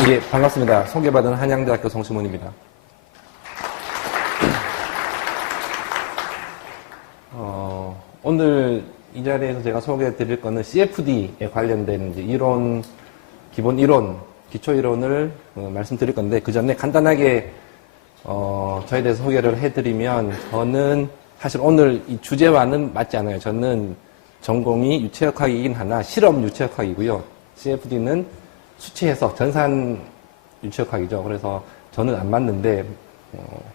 예, 반갑습니다. 소개받은 한양대학교 송시문입니다. 오늘 이 자리에서 제가 소개해 드릴 거는 CFD에 관련된 이제 이론, 기본 이론, 기초 이론을 말씀드릴 건데, 그 전에 간단하게, 저에 대해서 소개를 해드리면, 저는 사실 오늘 이 주제와는 맞지 않아요. 저는 전공이 유체역학이긴 하나 실험 유체역학이고요. CFD는 수치 해석, 전산 유체역학이죠. 그래서 저는 안 맞는데,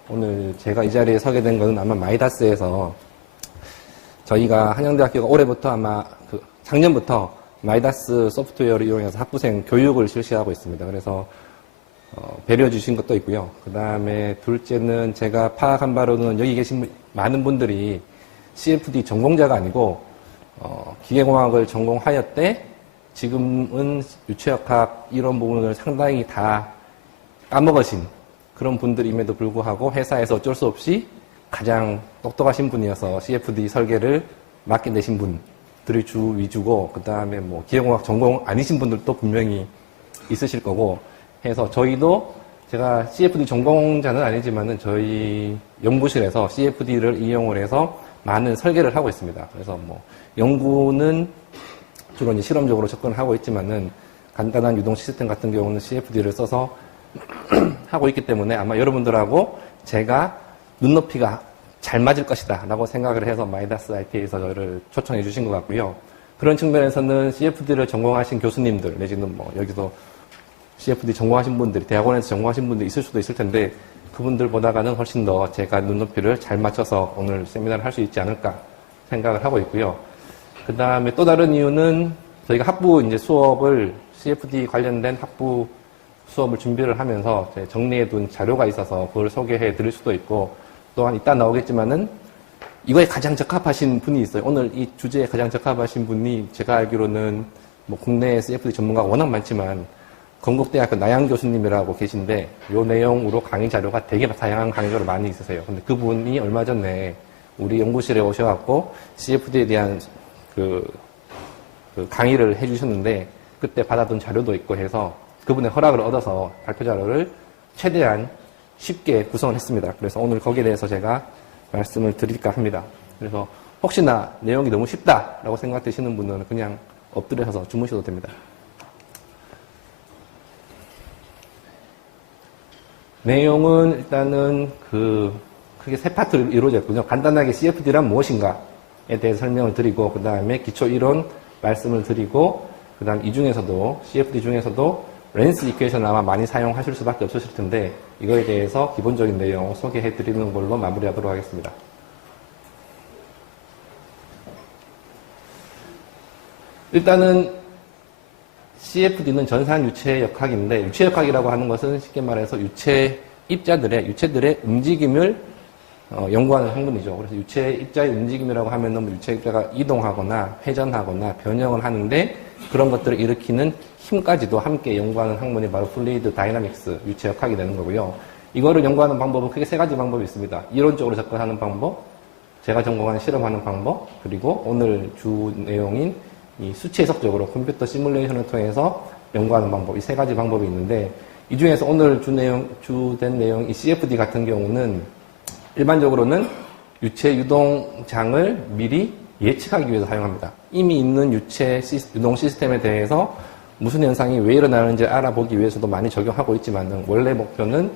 오늘 제가 이 자리에 서게 된 것은 아마 마이다스에서 저희가 한양대학교가 올해부터 아마 작년부터 마이다스 소프트웨어를 이용해서 학부생 교육을 실시하고 있습니다. 그래서 배려해 주신 것도 있고요. 그 다음에 둘째는 제가 파악한 바로는 여기 계신 많은 분들이 CFD 전공자가 아니고 기계공학을 전공하였대 지금은 유체역학 이런 부분을 상당히 다 까먹으신 그런 분들임에도 불구하고 회사에서 어쩔 수 없이 가장 똑똑하신 분이어서 CFD 설계를 맡게 되신 분들이 주 위주고, 그 다음에 뭐 기계공학 전공 아니신 분들도 분명히 있으실 거고 해서 저희도 제가 CFD 전공자는 아니지만은 저희 연구실에서 CFD를 이용을 해서 많은 설계를 하고 있습니다. 그래서 뭐 연구는 주로 이제 실험적으로 접근을 하고 있지만은 간단한 유동 시스템 같은 경우는 CFD를 써서 하고 있기 때문에 아마 여러분들하고 제가 눈높이가 잘 맞을 것이다 라고 생각을 해서 마이다스 IT에서 저를 초청해 주신 것 같고요. 그런 측면에서는 CFD를 전공하신 교수님들 내지는 뭐 여기서 CFD 전공하신 분들이 대학원에서 전공하신 분들이 있을 수도 있을 텐데 그분들보다는 훨씬 더 제가 눈높이를 잘 맞춰서 오늘 세미나를 할 수 있지 않을까 생각을 하고 있고요. 그 다음에 또 다른 이유는 저희가 학부 이제 수업을 CFD 관련된 학부 수업을 준비를 하면서 정리해 둔 자료가 있어서 그걸 소개해 드릴 수도 있고, 또한 이따 나오겠지만은 이거에 가장 적합하신 분이 있어요. 오늘 이 주제에 가장 적합하신 분이 제가 알기로는 뭐 국내 CFD 전문가가 워낙 많지만 건국대학교 나양 교수님이라고 계신데 이 내용으로 강의 자료가 되게 다양한 강의 자료가 많이 있으세요. 근데 그분이 얼마 전에 우리 연구실에 오셔갖고 CFD에 대한 그 강의를 해주셨는데 그때 받아둔 자료도 있고 해서 그분의 허락을 얻어서 발표 자료를 최대한 쉽게 구성을 했습니다. 그래서 오늘 거기에 대해서 제가 말씀을 드릴까 합니다. 그래서 혹시나 내용이 너무 쉽다라고 생각되시는 분은 그냥 엎드려서 주무셔도 됩니다. 내용은 일단은 크게 세 파트로 이루어져 있군요. 간단하게 CFD란 무엇인가에 대해서 설명을 드리고, 그 다음에 기초 이론 말씀을 드리고, 그 다음 이 중에서도 CFD 중에서도 렌스 이퀘이션 아마 많이 사용하실 수밖에 없으실 텐데 이거에 대해서 기본적인 내용 소개해 드리는 걸로 마무리하도록 하겠습니다. 일단은 CFD는 전산 유체역학인데, 유체역학이라고 하는 것은 쉽게 말해서 유체들의 움직임을 연구하는 학문이죠. 그래서 유체 입자의 움직임이라고 하면은 유체 입자가 이동하거나 회전하거나 변형을 하는데 그런 것들을 일으키는 힘까지도 함께 연구하는 학문이 바로 플루이드 다이나믹스 유체역학이 되는 거고요. 이거를 연구하는 방법은 크게 세 가지 방법이 있습니다. 이론적으로 접근하는 방법, 제가 전공하는 실험하는 방법, 그리고 오늘 주 내용인 이 수치 해석적으로 컴퓨터 시뮬레이션을 통해서 연구하는 방법, 이 세 가지 방법이 있는데 이 중에서 오늘 주된 내용 이 CFD 같은 경우는 일반적으로는 유체 유동장을 미리 예측하기 위해서 사용합니다. 이미 있는 유체 유동 시스템에 대해서 무슨 현상이 왜 일어나는지 알아보기 위해서도 많이 적용하고 있지만 원래 목표는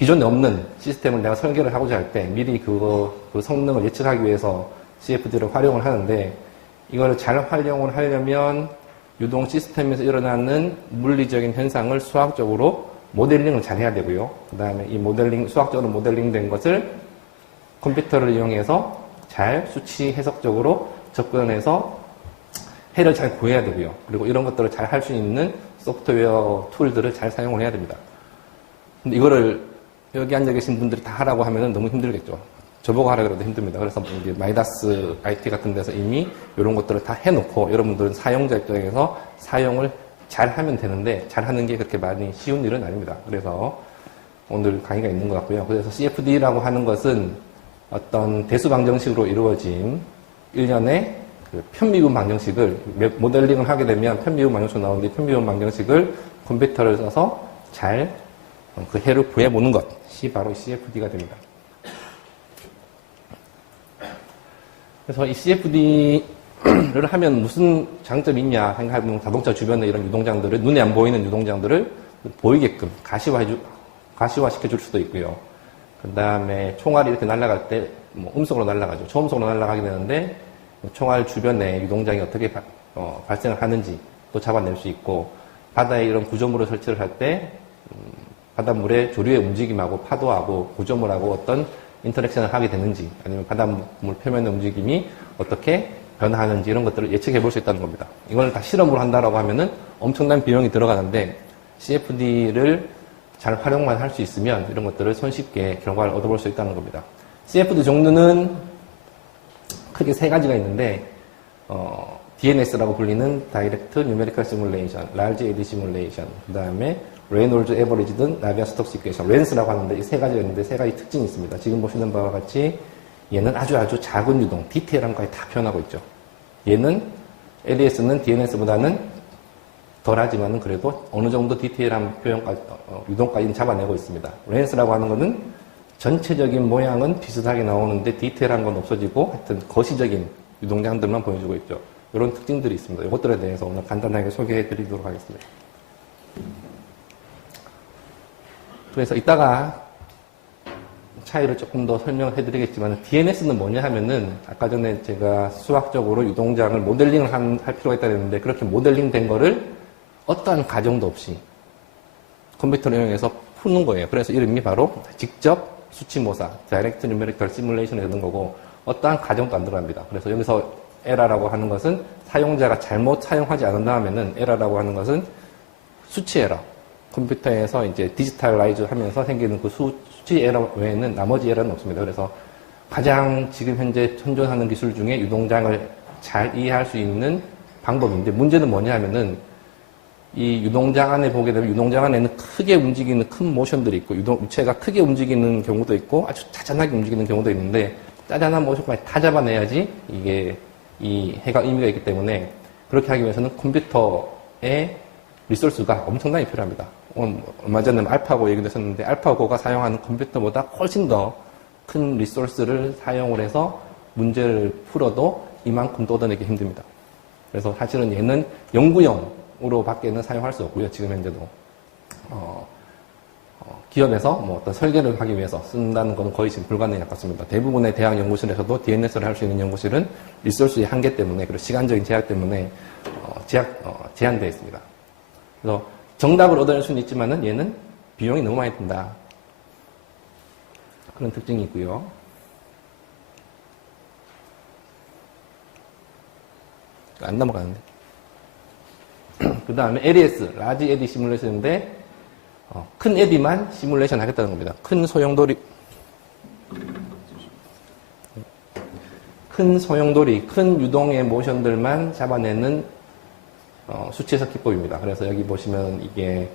기존에 없는 시스템을 내가 설계를 하고자 할 때 미리 그 성능을 예측하기 위해서 CFD를 활용을 하는데, 이거를 잘 활용을 하려면 유동 시스템에서 일어나는 물리적인 현상을 수학적으로 모델링을 잘 해야 되고요. 그 다음에 이 수학적으로 모델링된 것을 컴퓨터를 이용해서 잘 수치 해석적으로 접근해서 해를 잘 구해야 되고요. 그리고 이런 것들을 잘 할 수 있는 소프트웨어 툴들을 잘 사용을 해야 됩니다. 근데 이거를 여기 앉아 계신 분들이 다 하라고 하면 너무 힘들겠죠. 저보고 하라 그래도 힘듭니다. 그래서 이제 마이다스 IT 같은 데서 이미 이런 것들을 다 해놓고 여러분들은 사용자 입장에서 사용을 잘 하면 되는데 잘 하는 게 그렇게 많이 쉬운 일은 아닙니다. 그래서 오늘 강의가 있는 것 같고요. 그래서 CFD라고 하는 것은 어떤 대수 방정식으로 이루어진 일련의 그 편미분 방정식을 모델링을 하게 되면 편미분 방정식 나오는데 편미분 방정식을 컴퓨터를 써서 잘 그 해를 구해보는 것이 바로 CFD가 됩니다. 그래서 이 CFD를 하면 무슨 장점이 있냐 생각하면 자동차 주변에 이런 유동장들을, 눈에 안 보이는 유동장들을 보이게끔 가시화시켜줄 수도 있고요. 그 다음에 총알이 이렇게 날아갈 때 뭐 음속으로 날아가죠. 초음속으로 날아가게 되는데 총알 주변에 유동장이 어떻게 발생을 하는지 또 잡아낼 수 있고, 바다에 이런 구조물을 설치를 할 때 바닷물의 조류의 움직임하고 파도하고 구조물하고 어떤 인터랙션을 하게 되는지, 아니면 바닷물 표면의 움직임이 어떻게 변화하는지 이런 것들을 예측해 볼 수 있다는 겁니다. 이걸 다 실험으로 한다라고 하면은 엄청난 비용이 들어가는데 CFD를 잘 활용만 할 수 있으면 이런 것들을 손쉽게 결과를 얻어볼 수 있다는 겁니다. CFD 종류는 크게 세 가지가 있는데 DNS라고 불리는 Direct Numerical Simulation, Large AD Simulation, 그 다음에 Reynolds Averaged Navier-Stokes Equation, RANS라고 하는데 이 세 가지가 있는데 세 가지 특징이 있습니다. 지금 보시는 바와 같이 얘는 아주 작은 유동, 디테일한 것까지 다 표현하고 있죠. 얘는 LES는 DNS보다는 덜하지만은 그래도 어느 정도 디테일한 표현까지, 유동까지는 잡아내고 있습니다. RANS라고 하는 것은 전체적인 모양은 비슷하게 나오는데 디테일한 건 없어지고 하여튼 거시적인 유동장들만 보여주고 있죠. 이런 특징들이 있습니다. 이것들에 대해서 오늘 간단하게 소개해 드리도록 하겠습니다. 그래서 이따가 차이를 조금 더 설명을 해드리겠지만 DNS는 뭐냐 하면은 아까 전에 제가 수학적으로 유동장을 모델링을 할 필요가 있다고 했는데 그렇게 모델링 된 거를 어떠한 가정도 없이 컴퓨터를 이용해서 푸는 거예요. 그래서 이름이 바로 직접 수치모사, Direct Numerical Simulation이 되는 거고 어떠한 가정도 안 들어갑니다. 그래서 여기서 에러라고 하는 것은 사용자가 잘못 사용하지 않는다 하면은 에러라고 하는 것은 수치 에러. 컴퓨터에서 이제 디지털라이즈 하면서 생기는 그 수치 에러 외에는 나머지 에러는 없습니다. 그래서 가장 지금 현재 현존하는 기술 중에 유동장을 잘 이해할 수 있는 방법인데 문제는 뭐냐 하면은 이 유동장 안에 보게 되면 유동장 안에는 크게 움직이는 큰 모션들이 있고 유체가 크게 움직이는 경우도 있고 아주 짜잔하게 움직이는 경우도 있는데 짜잔한 모션까지 다 잡아내야지 이게 이 해가 의미가 있기 때문에 그렇게 하기 위해서는 컴퓨터의 리소스가 엄청나게 필요합니다. 얼마 전에 알파고 얘기도 했었는데 알파고가 사용하는 컴퓨터보다 훨씬 더 큰 리소스를 사용을 해서 문제를 풀어도 이만큼 뜯어내기 힘듭니다. 그래서 사실은 얘는 연구용으로 밖에는 사용할 수 없고요. 지금 현재도 기업에서 뭐 어떤 설계를 하기 위해서 쓴다는 것은 거의 지금 불가능에 가깝습니다. 대부분의 대학 연구실에서도 DNS를 할 수 있는 연구실은 리소스의 한계 때문에 그리고 시간적인 제약 때문에 제한되어 있습니다. 그래서 정답을 얻어낼 수는 있지만은 얘는 비용이 너무 많이 든다. 그런 특징이 있고요. 안 넘어가는데. 그 다음에 LES, Large Eddy Simulation인데 큰 에디만 시뮬레이션 하겠다는 겁니다. 큰 소용돌이, 큰 유동의 모션들만 잡아내는 수치해석 기법입니다. 그래서 여기 보시면 이게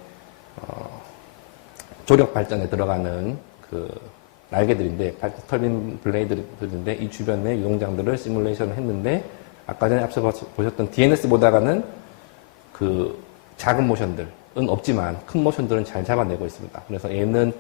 조력 발전에 들어가는 그 날개들인데, 터빈 블레이드들인데 이 주변의 유동장들을 시뮬레이션을 했는데 아까 전에 앞서 보셨던 DNS보다는 그 작은 모션들은 없지만 큰 모션들은 잘 잡아내고 있습니다. 그래서 얘는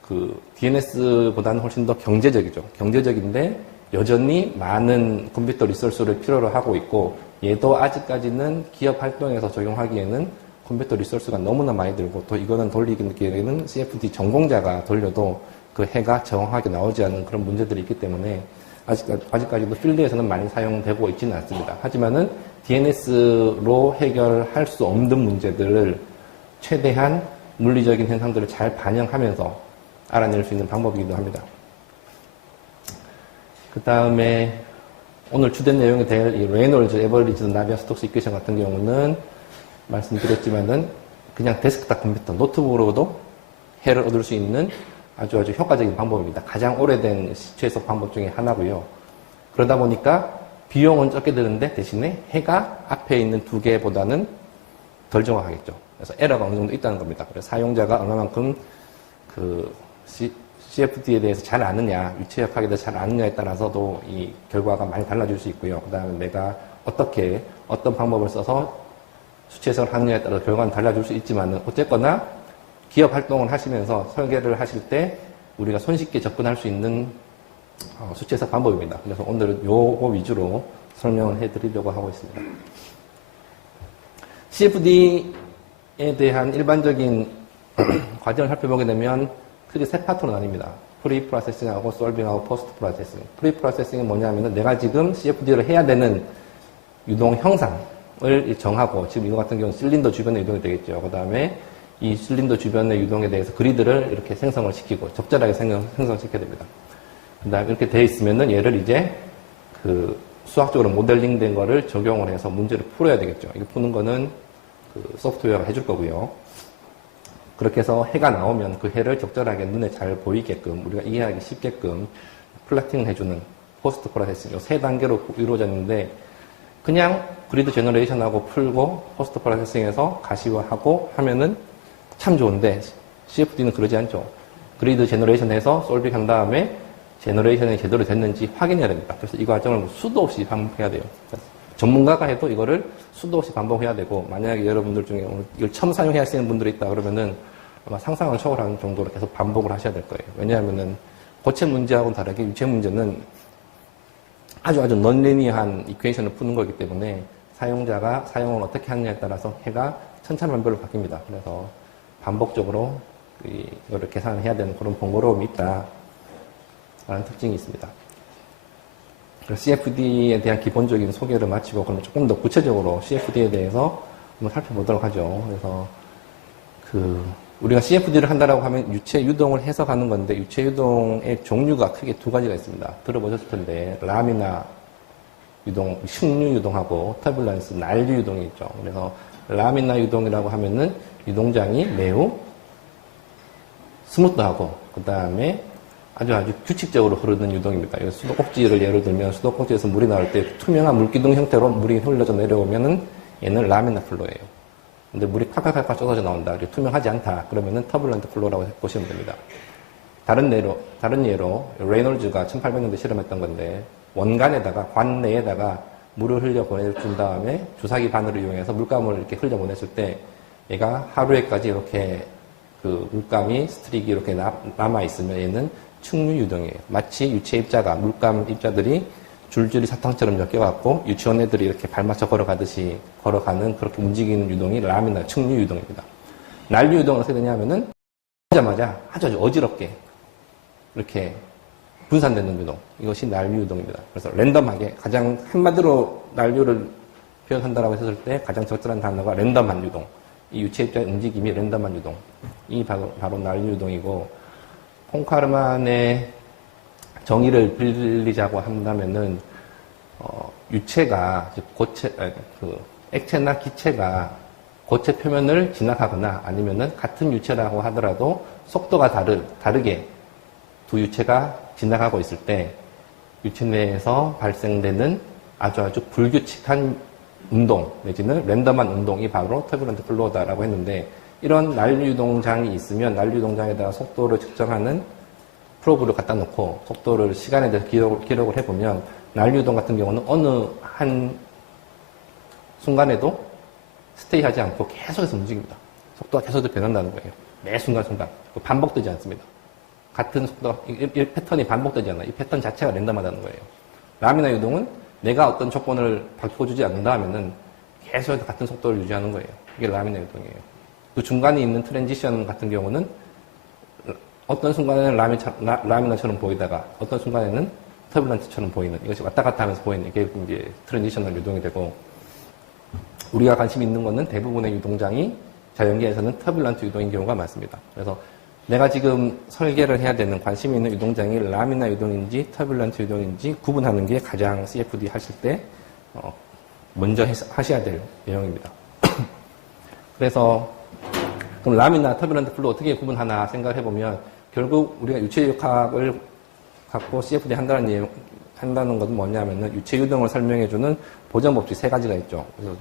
그 DNS보다는 훨씬 더 경제적이죠. 경제적인데 여전히 많은 컴퓨터 리소스를 필요로 하고 있고 얘도 아직까지는 기업 활동에서 적용하기에는 컴퓨터 리소스가 너무나 많이 들고 또 이거는 돌리기에는 CFD 전공자가 돌려도 그 해가 정확하게 나오지 않는 그런 문제들이 있기 때문에 아직까지도 필드에서는 많이 사용되고 있지는 않습니다. 하지만은 DNS로 해결할 수 없는 문제들을 최대한 물리적인 현상들을 잘 반영하면서 알아낼 수 있는 방법이기도 합니다. 그 다음에 오늘 주된 내용이 될 이 레이놀즈, 에버리지, 나비아-스톡스 이퀘이션 같은 경우는 말씀드렸지만은 그냥 데스크탑 컴퓨터, 노트북으로도 해를 얻을 수 있는 아주 효과적인 방법입니다. 가장 오래된 시추해석 방법 중에 하나고요. 그러다 보니까 비용은 적게 드는데 대신에 해가 앞에 있는 두 개보다는 덜 정확하겠죠. 그래서 에러가 어느 정도 있다는 겁니다. 그래서 사용자가 얼마만큼 그 CFD에 대해서 잘 아느냐, 유체역학에 대해서 잘 아느냐에 따라서도 이 결과가 많이 달라질 수 있고요. 그 다음에 내가 어떤 방법을 써서 수치 해석을 하느냐에 따라 결과는 달라질 수 있지만 어쨌거나 기업 활동을 하시면서 설계를 하실 때 우리가 손쉽게 접근할 수 있는 수치 해석 방법입니다. 그래서 오늘은 요거 위주로 설명을 해드리려고 하고 있습니다. CFD에 대한 일반적인 과정을 살펴보게 되면 크게 세 파트로 나뉩니다. 프리 프로세싱하고 솔빙하고 포스트 프로세싱. 프리 프로세싱은 뭐냐면은 내가 지금 CFD를 해야 되는 유동 형상을 정하고, 지금 이거 같은 경우는 실린더 주변에 유동이 되겠죠. 그 다음에 이 실린더 주변의 유동에 대해서 그리드를 이렇게 생성을 시키고 적절하게 생성시켜야 됩니다. 그 다음에 이렇게 되어 있으면은 얘를 이제 그 수학적으로 모델링 된 거를 적용을 해서 문제를 풀어야 되겠죠. 이거 푸는 거는 그 소프트웨어가 해줄 거고요. 그렇게 해서 해가 나오면 그 해를 적절하게 눈에 잘 보이게끔, 우리가 이해하기 쉽게끔 플래팅을 해주는 포스트 프로세싱, 이 세 단계로 이루어졌는데, 그냥 그리드 제너레이션하고 풀고 포스트 프로세싱해서 가시화하고 하면은 참 좋은데, CFD는 그러지 않죠. 그리드 제너레이션해서 솔빙 한 다음에 제너레이션이 제대로 됐는지 확인해야 됩니다. 그래서 이 과정을 수도 없이 반복해야 돼요. 전문가가 해도 이거를 수도 없이 반복해야 되고, 만약에 여러분들 중에 오늘 이걸 처음 사용하시는 분들이 있다 그러면은 아마 상상을 초월하는 정도로 계속 반복을 하셔야 될 거예요. 왜냐하면은 고체 문제하고는 다르게 유체 문제는 아주 넌리니어한 이퀘이션을 푸는 거기 때문에 사용자가 사용을 어떻게 하느냐에 따라서 해가 천차만별로 바뀝니다. 그래서 반복적으로 이거를 계산을 해야 되는 그런 번거로움이 있다라는 특징이 있습니다. CFD에 대한 기본적인 소개를 마치고 그러면 조금 더 구체적으로 CFD에 대해서 한번 살펴보도록 하죠. 그래서 우리가 CFD를 한다라고 하면 유체 유동을 해석하는 건데, 유체 유동의 종류가 크게 두 가지가 있습니다. 들어보셨을 텐데 라미나 유동, 식류 유동하고 터뷸런스, 난류 유동이 있죠. 그래서 라미나 유동이라고 하면은 유동장이 매우 스무트하고 그 다음에 아주 규칙적으로 흐르는 유동입니다. 수도꼭지를 예를 들면 수도꼭지에서 물이 나올 때 투명한 물기둥 형태로 물이 흘러져 내려오면은 얘는 라미나 플로예요. 근데 물이 칼칼칼칼 쏟아져 나온다. 투명하지 않다. 그러면은 터뷸런트 플로라고 보시면 됩니다. 다른 예로 레이놀즈가 1800년대 실험했던 건데, 원관에다가 관 내에다가 물을 흘려 보내준 다음에 주사기 바늘을 이용해서 물감을 이렇게 흘려 보냈을 때 얘가 하루에까지 이렇게 그 물감이 스트릭이 이렇게 남아 있으면 얘는 측류 유동이에요. 마치 유체 입자가, 물감 입자들이 줄줄이 사탕처럼 엮여갖고 유치원 애들이 이렇게 발맞춰 걸어가듯이 걸어가는, 그렇게 움직이는 유동이 라미나 측류 유동입니다. 난류 유동은 어떻게 되냐면은 하자마자 아주 어지럽게 이렇게 분산되는 유동, 이것이 난류 유동입니다. 그래서 랜덤하게, 가장 한마디로 난류를 표현한다라고 했을 때 가장 적절한 단어가 랜덤한 유동, 이 유체 입자의 움직임이 랜덤한 유동, 이 바로 난류 유동이고, 폰카르만의 정의를 빌리자고 한다면은, 유체가, 액체나 기체가 고체 표면을 진학하거나 아니면은 같은 유체라고 하더라도 속도가 다르게 두 유체가 진학하고 있을 때 유체 내에서 발생되는 아주 불규칙한 운동, 내지는 랜덤한 운동이 바로 터뷸런트 플로우다라고 했는데, 이런 난류 유동장이 있으면 난류 유동장에다가 속도를 측정하는 프로브를 갖다 놓고 속도를 시간에 대해서 기록을 해보면 난류 유동 같은 경우는 어느 한 순간에도 스테이하지 않고 계속해서 움직입니다. 속도가 계속해서 변한다는 거예요. 매 순간순간. 반복되지 않습니다. 같은 속도가, 이 패턴이 반복되지 않아요. 이 패턴 자체가 랜덤하다는 거예요. 라미나 유동은 내가 어떤 조건을 바꿔주지 않는다 하면은 계속해서 같은 속도를 유지하는 거예요. 이게 라미나 유동이에요. 그 중간에 있는 트랜지션 같은 경우는 어떤 순간에는 라미나처럼 보이다가 어떤 순간에는 터뷸런트처럼 보이는, 이것이 왔다 갔다 하면서 보이는, 이게 이제 트랜지셔널 유동이 되고, 우리가 관심 있는 것은 대부분의 유동장이 자연계에서는 터뷸런트 유동인 경우가 많습니다. 그래서 내가 지금 설계를 해야 되는, 관심 있는 유동장이 라미나 유동인지 터뷸런트 유동인지 구분하는 게 가장 CFD 하실 때 먼저 하셔야 될 내용입니다. 그래서 그럼 라미나 터뷸런트 플로우 어떻게 구분하나 생각해 보면, 결국 우리가 유체 역학을 갖고 CFD 한다는 것은 뭐냐면은 유체 유동을 설명해주는 보전 법칙 세 가지가 있죠. 그래서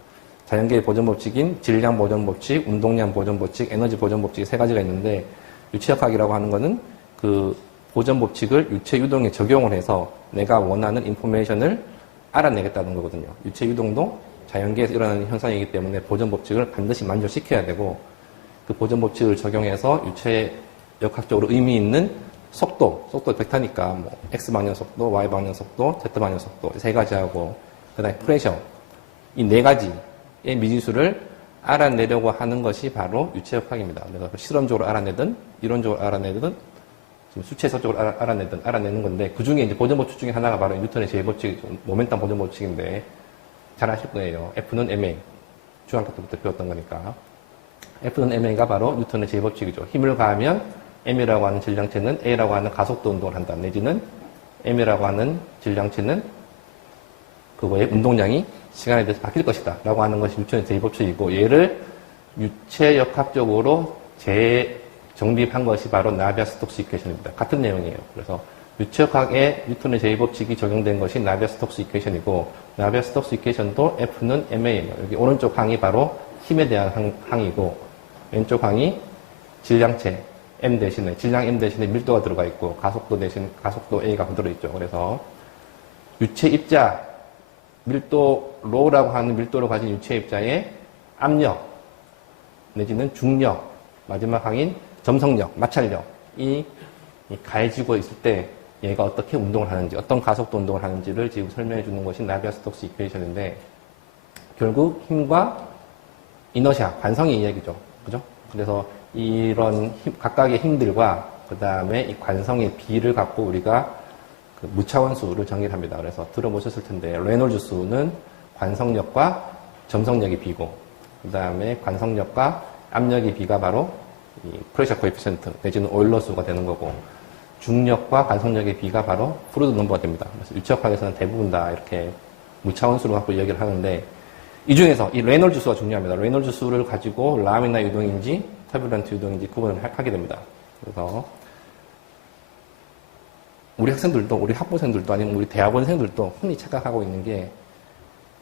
자연계의 보전 법칙인 질량 보전 법칙, 운동량 보전 법칙, 에너지 보전 법칙 세 가지가 있는데, 유체 역학이라고 하는 것은 그 보전 법칙을 유체 유동에 적용을 해서 내가 원하는 인포메이션을 알아내겠다는 거거든요. 유체 유동도 자연계에서 일어나는 현상이기 때문에 보존 법칙을 반드시 만족시켜야 되고 그 보존 법칙을 적용해서 유체 역학적으로 의미 있는 속도 벡터니까 뭐 x 방향 속도, y 방향 속도, z 방향 속도 세 가지하고 그다음에 프레셔 이 네 가지의 미지수를 알아내려고 하는 것이 바로 유체 역학입니다. 그래서 실험적으로 알아내든 이론적으로 알아내든 지금 수치해석적으로 알아내는 건데 그 중에 이제 보존 법칙 중에 하나가 바로 뉴턴의 제2법칙, 모멘텀 보존 법칙인데 잘 아실 거예요. F는 ma 중학교 때부터 배웠던 거니까 F는 ma가 바로 뉴턴의 제2법칙이죠. 힘을 가하면 m이라고 하는 질량체는 a라고 하는 가속도 운동을 한다. 내지는 m이라고 하는 질량체는 그거의 운동량이 시간에 대해서 바뀔 것이다. 라고 하는 것이 뉴턴의 제2법칙이고 얘를 유체역학적으로 재정립한 것이 바로 나비아-스톡스 이퀘이션입니다. 같은 내용이에요. 그래서 유체역학에 뉴턴의 제2법칙이 적용된 것이 나비아-스톡스 이퀘이션이고 나비아-스톡스 이퀘이션도 F는 ma예요. 여기 오른쪽 항이 바로 힘에 대한 항이고 왼쪽 항이 질량체 m 대신에 질량 m 대신에 밀도가 들어가 있고 가속도 대신 가속도 a가 들어있죠. 그래서 유체 입자 밀도 로우라고 하는 밀도를 가진 유체 입자의 압력 내지는 중력 마지막 항인 점성력 마찰력이 가해지고 있을 때 얘가 어떻게 운동을 하는지 어떤 가속도 운동을 하는지를 지금 설명해 주는 것이 나비아-스톡스 이퀘이션인데 결국 힘과 이너시아 관성의 이야기죠. 그죠? 그래서 이런 각각의 힘들과 그 다음에 이 관성의 비를 갖고 우리가 그 무차원수를 정의를 합니다. 그래서 들어보셨을 텐데 레놀즈 수는 관성력과 점성력의 비고 그 다음에 관성력과 압력의 비가 바로 이 프레셔 코에피션트 내지는 오일러 수가 되는 거고 중력과 관성력의 비가 바로 프루드 넘버가 됩니다. 그래서 유체역학에서는 대부분 다 이렇게 무차원수를 갖고 이야기를 하는데 이 중에서 이 레놀즈 수가 중요합니다. 레놀즈 수를 가지고 라미나 유동인지 터뷸런트 유동인지 구분을 하게 됩니다. 그래서 우리 학생들도 우리 학부생들도 아니면 우리 대학원생들도 흔히 착각하고 있는 게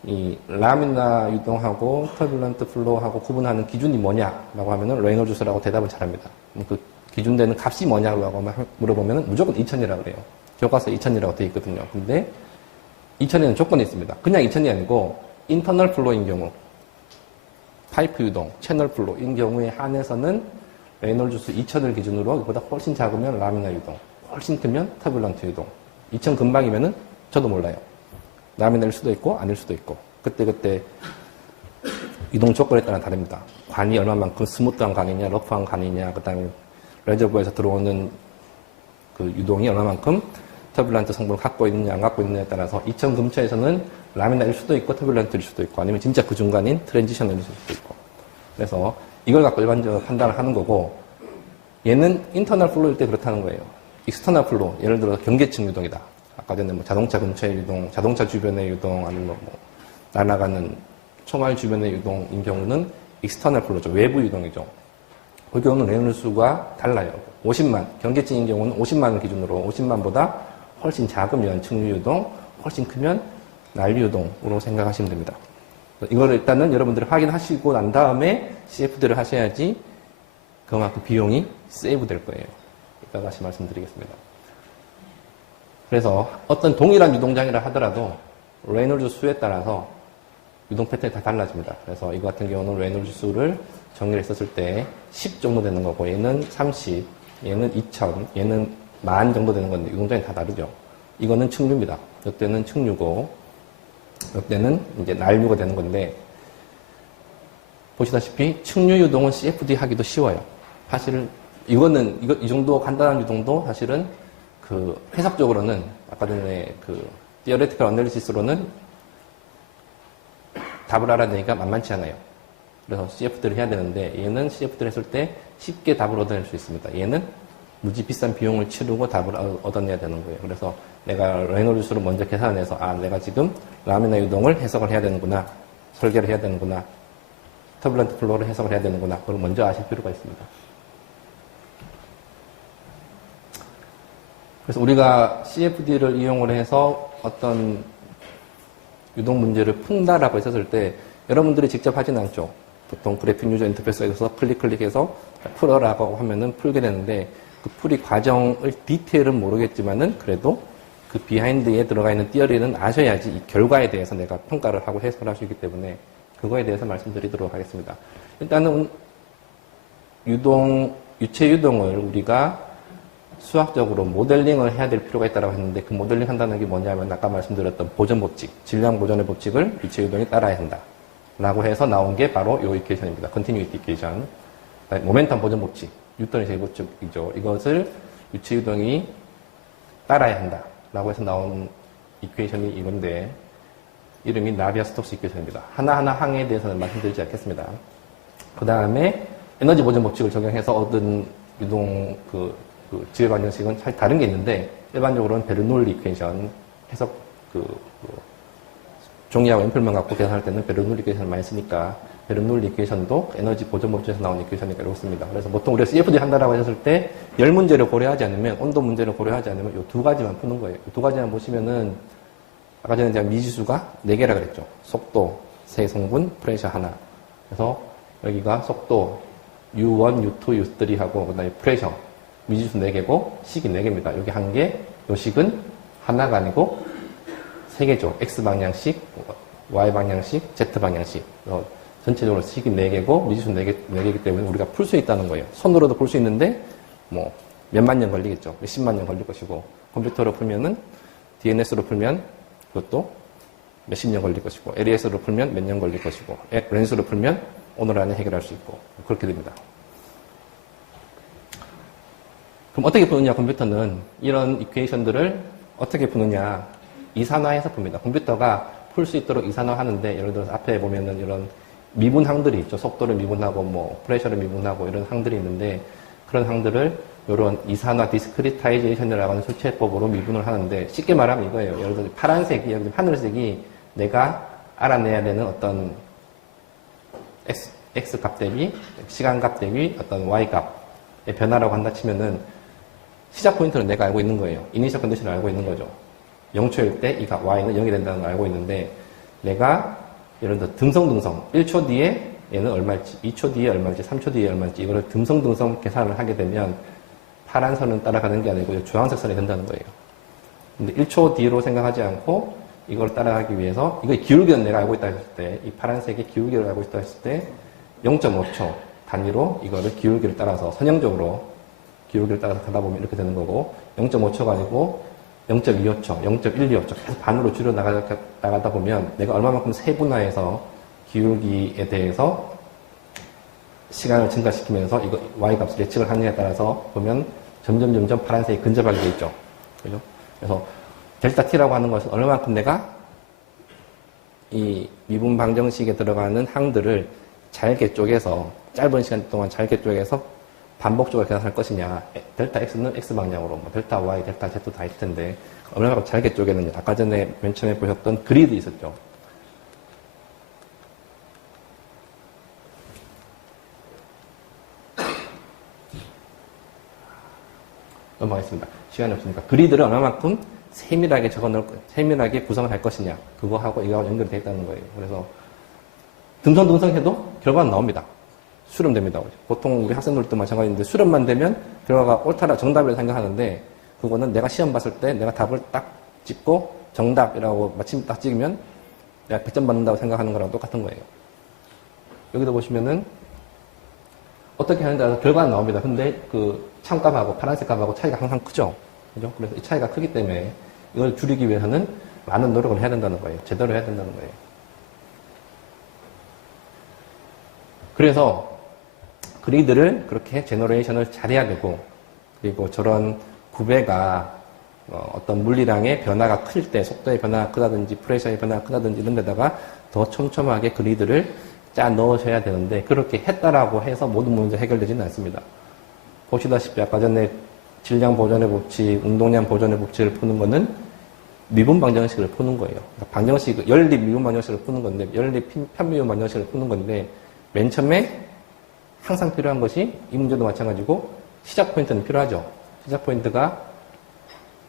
이 라미나 유동하고 터뷸런트 플로우하고 구분하는 기준이 뭐냐라고 하면은 레놀즈 수라고 대답을 잘합니다. 그 기준되는 값이 뭐냐고 물어보면 무조건 2000이라고 그래요. 교과서에 2000이라고 되어 있거든요. 근데 2000에는 조건이 있습니다. 그냥 2000이 아니고 인터널 플로우인 경우 파이프 유동, 채널 플로우인 경우에 한해서는 레놀즈 수 2000을 기준으로 이보다 훨씬 작으면 라미나 유동, 훨씬 크면 터뷸런트 유동. 2000 금방이면은 저도 몰라요. 라미나일 수도 있고 아닐 수도 있고 그때 유동 조건에 따라 다릅니다. 관이 얼마만큼 스무트한 관이냐, 러프한 관이냐, 그 다음에 레저버에서 들어오는 그 유동이 얼마만큼 터뷸런트 성분을 갖고 있느냐, 안 갖고 있느냐에 따라서 2000 근처에서는 라미나일 수도 있고 터뷸런트일 수도 있고 아니면 진짜 그 중간인 트랜지션일 수도 있고 그래서 이걸 갖고 일반적으로 판단을 하는 거고 얘는 인터널 플로우일 때 그렇다는 거예요. 익스터널 플로우, 예를 들어 경계층 유동이다. 아까 전에 뭐 자동차 근처의 유동, 자동차 주변의 유동, 아니면 뭐 날아가는 총알 주변의 유동인 경우는 익스터널 플로우죠. 외부 유동이죠. 그 경우는 레놀즈 수가 달라요. 50만, 경계층인 경우는 50만을 기준으로 50만보다 훨씬 작으면 측류 유동, 훨씬 크면 난류 유동으로 생각하시면 됩니다. 이걸 일단은 여러분들이 확인하시고 난 다음에 CFD를 하셔야지 그만큼 비용이 세이브 될 거예요. 이따 다시 말씀드리겠습니다. 그래서 어떤 동일한 유동장이라 하더라도 레놀즈 수에 따라서 유동 패턴이 다 달라집니다. 그래서 이거 같은 경우는 레놀즈 수를 정리를 했었을 때 10 정도 되는 거고 얘는 30, 얘는 2000, 얘는 10,000 정도 되는 건데 유동장이 다 다르죠. 이거는 측류입니다. 이때는 측류고 이때는 이제 난류가 되는 건데 보시다시피 측류 유동은 CFD 하기도 쉬워요. 사실은 이 정도 간단한 유동도 사실은 그 해석적으로는 아까 전에 그 theoretical analysis로는 답을 알아내기가 만만치 않아요. 그래서 CFD를 해야 되는데 얘는 CFD를 했을 때 쉽게 답을 얻어낼 수 있습니다. 얘는 무지 비싼 비용을 치르고 답을 얻어내야 되는 거예요. 그래서 내가 레놀즈 수를 먼저 계산해서 내가 지금 라미나 유동을 해석을 해야 되는구나. 설계를 해야 되는구나. 터뷸런트 플로우를 해석을 해야 되는구나. 그걸 먼저 아실 필요가 있습니다. 그래서 우리가 CFD를 이용을 해서 어떤 유동 문제를 푼다라고 했었을 때 여러분들이 직접 하진 않죠. 보통 그래픽 유저 인터페이스에서 클릭해서 풀어라고 하면은 풀게 되는데 그 풀이 과정을 디테일은 모르겠지만은 그래도 그 비하인드에 들어가 있는 티어리는 아셔야지 이 결과에 대해서 내가 평가를 하고 해석을 할 수 있기 때문에 그거에 대해서 말씀드리도록 하겠습니다. 일단은 유체 유동을 우리가 수학적으로 모델링을 해야 될 필요가 있다고 했는데 그 모델링 한다는 게 뭐냐면 아까 말씀드렸던 보존 법칙, 질량 보존의 법칙을 유체 유동이 따라야 한다. 라고 해서 나온 게 바로 이 이퀘이션입니다. 컨티뉴이티 이퀘이션. 모멘텀 보존 법칙, 뉴턴의 제곱법칙이죠. 이것을 유체 유동이 따라야 한다. 라고 해서 나온 이퀘이션이 이건데 이름이 나비아-스톡스 이퀘이션입니다. 하나하나 항에 대해서는 말씀드리지 않겠습니다. 그 다음에 에너지 보존 법칙을 적용해서 얻은 유동 지배 방정식은 잘 다른 게 있는데 일반적으로는 베르놀리 이퀘이션 해석 종이하고 연필만 갖고 계산할 때는 베르놀리 이퀘이션을 많이 쓰니까 베르놀리 이퀘이션도 에너지 보존 법칙에서 나온 이퀘이션이니까 이렇습니다. 그래서 보통 우리가 CFD 한다라고 했을 때 열 문제를 고려하지 않으면 온도 문제를 고려하지 않으면 이 두 가지만 푸는 거예요. 이 두 가지만 보시면은 아까 전에 제가 미지수가 4개라 그랬죠. 속도, 세성분, 프레셔 하나. 그래서 여기가 속도 U1, U2, U3 하고 그다음에 프레셔 미지수 4개고 식이 4개입니다. 여기 1개, 요 식은 하나가 아니고 3개죠. X 방향식, Y 방향식, Z 방향식. 전체적으로 식이 4개고 미지수 4개이기 때문에 우리가 풀 수 있다는 거예요. 손으로도 풀 수 있는데 뭐 몇만 년 걸리겠죠. 몇십만 년 걸릴 것이고 컴퓨터로 풀면은 DNS로 풀면 그것도 몇십 년 걸릴 것이고 LES로 풀면 몇 년 걸릴 것이고 렌스로 풀면 오늘 안에 해결할 수 있고 그렇게 됩니다. 그럼 어떻게 푸느냐 컴퓨터는 이런 이퀘이션들을 어떻게 푸느냐 이산화해서 풉니다. 컴퓨터가 풀 수 있도록 이산화하는데 예를 들어서 앞에 보면은 이런 미분항들이 있죠. 속도를 미분하고 뭐 프레셔를 미분하고 이런 항들이 있는데 그런 항들을 이런 이산화 디스크리타이제이션이라고 하는 수치해법으로 미분을 하는데 쉽게 말하면 이거예요. 예를 들어서 파란색이 여기 하늘색이 내가 알아내야 되는 어떤 X 값 대비 시간 값 대비 어떤 Y 값의 변화라고 한다 치면은 시작 포인트는 내가 알고 있는 거예요. 이니셜 컨디션을 알고 있는 거죠. 0초일 때 이 Y는 0이 된다는 걸 알고 있는데 내가 예를 들어 듬성듬성 1초 뒤에 얘는 얼마일지 2초 뒤에 얼마일지 3초 뒤에 얼마일지 이거를 듬성듬성 계산을 하게 되면 파란 선은 따라가는 게 아니고 주황색 선이 된다는 거예요. 근데 1초 뒤로 생각하지 않고 이걸 따라가기 위해서 이거 기울기는 내가 알고 있다 했을 때 이 파란색의 기울기를 알고 있다 했을 때 0.5초 단위로 이거를 기울기를 따라서 선형적으로 기울기를 따라서 가다 보면 이렇게 되는 거고 0.5초가 아니고 0.25초, 0.125초 계속 반으로 줄여 나가다 보면 내가 얼마만큼 세분화해서 기울기에 대해서 시간을 증가시키면서 이거 Y값을 예측을 하느냐에 따라서 보면 점점 파란색이 근접하게 되어 있죠. 그죠? 그래서 델타 T라고 하는 것은 얼마만큼 내가 이 미분 방정식에 들어가는 항들을 잘게 쪼개서 짧은 시간 동안 잘게 쪼개서 반복적으로 계산할 것이냐. 델타 X는 X 방향으로, 뭐 델타 Y, 델타 Z 다 있을 텐데 얼마만큼 잘게 쪼개느냐. 아까 전에 맨 처음에 보셨던 그리드 있었죠. 넘어가겠습니다. 시간이 없으니까. 그리드를 얼마만큼 세밀하게 세밀하게 구성을 할 것이냐. 그거하고 이거하고 연결되어 있다는 거예요. 그래서 듬성듬성해도 결과는 나옵니다. 수렴됩니다. 보통 우리 학생들도 마찬가지인데 수렴만 되면 결과가 옳다라 정답이라고 생각하는데 그거는 내가 시험 봤을 때 내가 답을 딱 찍고 정답이라고 마침 딱 찍으면 내가 100점 받는다고 생각하는 거랑 똑같은 거예요. 여기도 보시면은 어떻게 하는지 알아서 결과는 나옵니다. 근데 그 참값하고 파란색 값하고 차이가 항상 크죠. 그죠? 그래서 이 차이가 크기 때문에 이걸 줄이기 위해서는 많은 노력을 해야 된다는 거예요. 제대로 해야 된다는 거예요. 그래서 그리드를 그렇게 제너레이션을 잘해야 되고 그리고 저런 구배가 어떤 물리량의 변화가 클 때 속도의 변화가 크다든지 프레셔의 변화가 크다든지 이런 데다가 더 촘촘하게 그리드를 짜 넣으셔야 되는데 그렇게 했다라고 해서 모든 문제 해결되지는 않습니다. 보시다시피 아까 전에 질량 보존의 법칙, 운동량 보존의 법칙을 푸는 거는 미분 방정식을 푸는 거예요. 그러니까 방정식, 연립 미분 방정식을 푸는 건데 연립 편미분 방정식을 푸는 건데 맨 처음에 항상 필요한 것이 이 문제도 마찬가지고 시작 포인트는 필요하죠. 시작 포인트가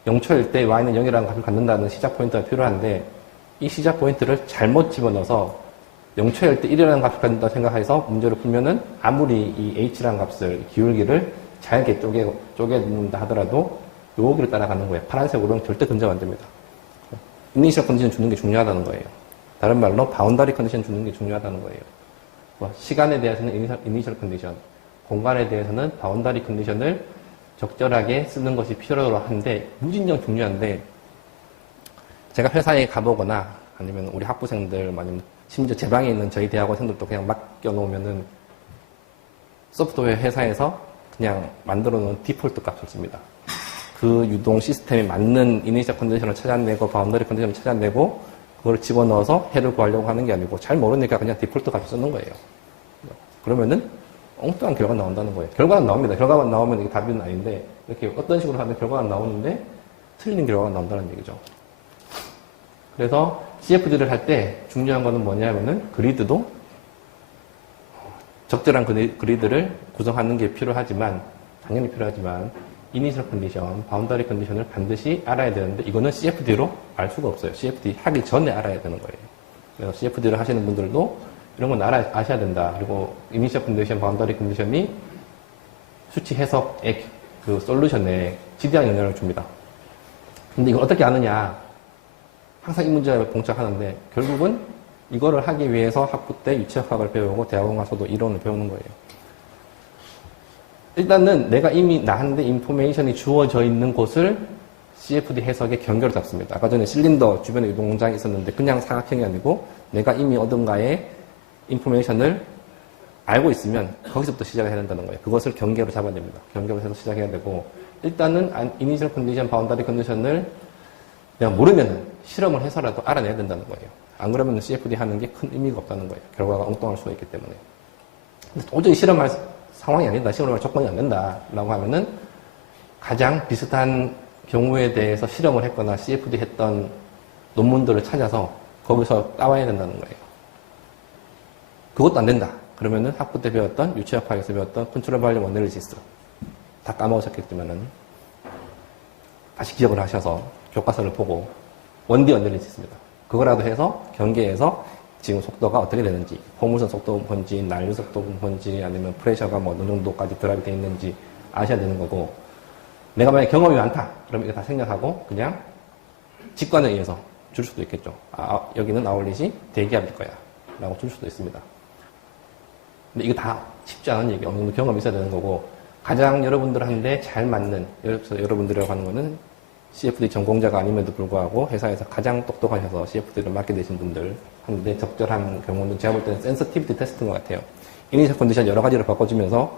0초일 때 y는 0이라는 값을 갖는다는 시작 포인트가 필요한데 이 시작 포인트를 잘못 집어넣어서 0초일 때 1이라는 값을 갖는다고 생각해서 문제를 풀면은 아무리 이 h라는 값을 기울기를 잘게 쪼개는다 하더라도 이 여기를 따라가는 거예요. 파란색으로는 절대 근접 안 됩니다. 이니셜 컨디션 주는 게 중요하다는 거예요. 다른 말로 바운더리 컨디션 주는 게 중요하다는 거예요. 시간에 대해서는 이니셜 컨디션, 공간에 대해서는 바운더리 컨디션을 적절하게 쓰는 것이 필요로 한데 무진장 중요한데 제가 회사에 가보거나 아니면 우리 학부생들 아니면 심지어 제 방에 있는 저희 대학원생들도 그냥 맡겨놓으면은 소프트웨어 회사에서 그냥 만들어 놓은 디폴트 값을 씁니다. 그 유동 시스템에 맞는 이니셜 컨디션을 찾아내고 바운더리 컨디션을 찾아내고 그걸 집어넣어서 해를 구하려고 하는 게 아니고 잘 모르니까 그냥 디폴트 값을 쓰는 거예요. 그러면은 엉뚱한 결과가 나온다는 거예요. 결과는 나옵니다. 결과만 나오면 이게 답은 아닌데 이렇게 어떤 식으로 하면 결과가 나오는데 틀린 결과가 나온다는 얘기죠. 그래서 CFD를 할 때 중요한 거는 뭐냐면은 그리드도 적절한 그리드를 구성하는 게 필요하지만 당연히 필요하지만 이니셜 컨디션, 바운더리 컨디션을 반드시 알아야 되는데 이거는 CFD로 알 수가 없어요. CFD 하기 전에 알아야 되는 거예요. 그래서 CFD를 하시는 분들도 이런 건 아셔야 된다. 그리고 이니셜 컨디션, 바운더리 컨디션이 수치 해석의 그 솔루션에 지대한 영향을 줍니다. 근데 이걸 어떻게 아느냐? 항상 이 문제에 봉착하는데 결국은 이거를 하기 위해서 학부 때 유체역학을 배우고 대학원 가서도 이론을 배우는 거예요. 일단은 내가 이미 나한테 인포메이션이 주어져 있는 곳을 CFD 해석의 경계로 잡습니다. 아까 전에 실린더 주변에 유동 공장이 있었는데 그냥 사각형이 아니고 내가 이미 어딘가에 인포메이션을 알고 있으면 거기서부터 시작을 해야 된다는 거예요. 그것을 경계로 잡아야 됩니다. 경계로 해서 시작해야 되고 일단은 이니셜 컨디션, 바운더리 컨디션을 내가 모르면 실험을 해서라도 알아내야 된다는 거예요. 안 그러면 CFD 하는 게 큰 의미가 없다는 거예요. 결과가 엉뚱할 수가 있기 때문에. 도저히 실험할 상황이 아니다. 실험할 조건이 안 된다라고 하면은 가장 비슷한 경우에 대해서 실험을 했거나 CFD 했던 논문들을 찾아서 거기서 따와야 된다는 거예요. 그것도 안 된다. 그러면은 학부 때 배웠던 유체역학에서 배웠던 컨트롤 발륨 어널리시스 다 까먹으셨겠지만은 다시 기억을 하셔서 교과서를 보고 원디 어널리시스입니다. 그거라도 해서 경계에서 지금 속도가 어떻게 되는지, 포물선 속도 뭔지, 난류 속도 뭔지, 아니면 프레셔가 뭐 어느 정도까지 드랍이 되어 있는지 아셔야 되는 거고, 내가 만약에 경험이 많다. 그럼 이거 다 생략하고 그냥 직관에 의해서 줄 수도 있겠죠. 여기는 아울릿이 대기압일 거야. 라고 줄 수도 있습니다. 근데 이거 다 쉽지 않은 얘기, 어느 정도 경험이 있어야 되는 거고, 가장 여러분들한테 잘 맞는, 여러분들이라고 하는 거는 CFD 전공자가 아님에도 불구하고 회사에서 가장 똑똑하셔서 CFD를 맡게 되신 분들 하는데 적절한 경우는 제가 볼 때는 센서티비티 테스트인 것 같아요. 이니셜 컨디션 여러 가지를 바꿔주면서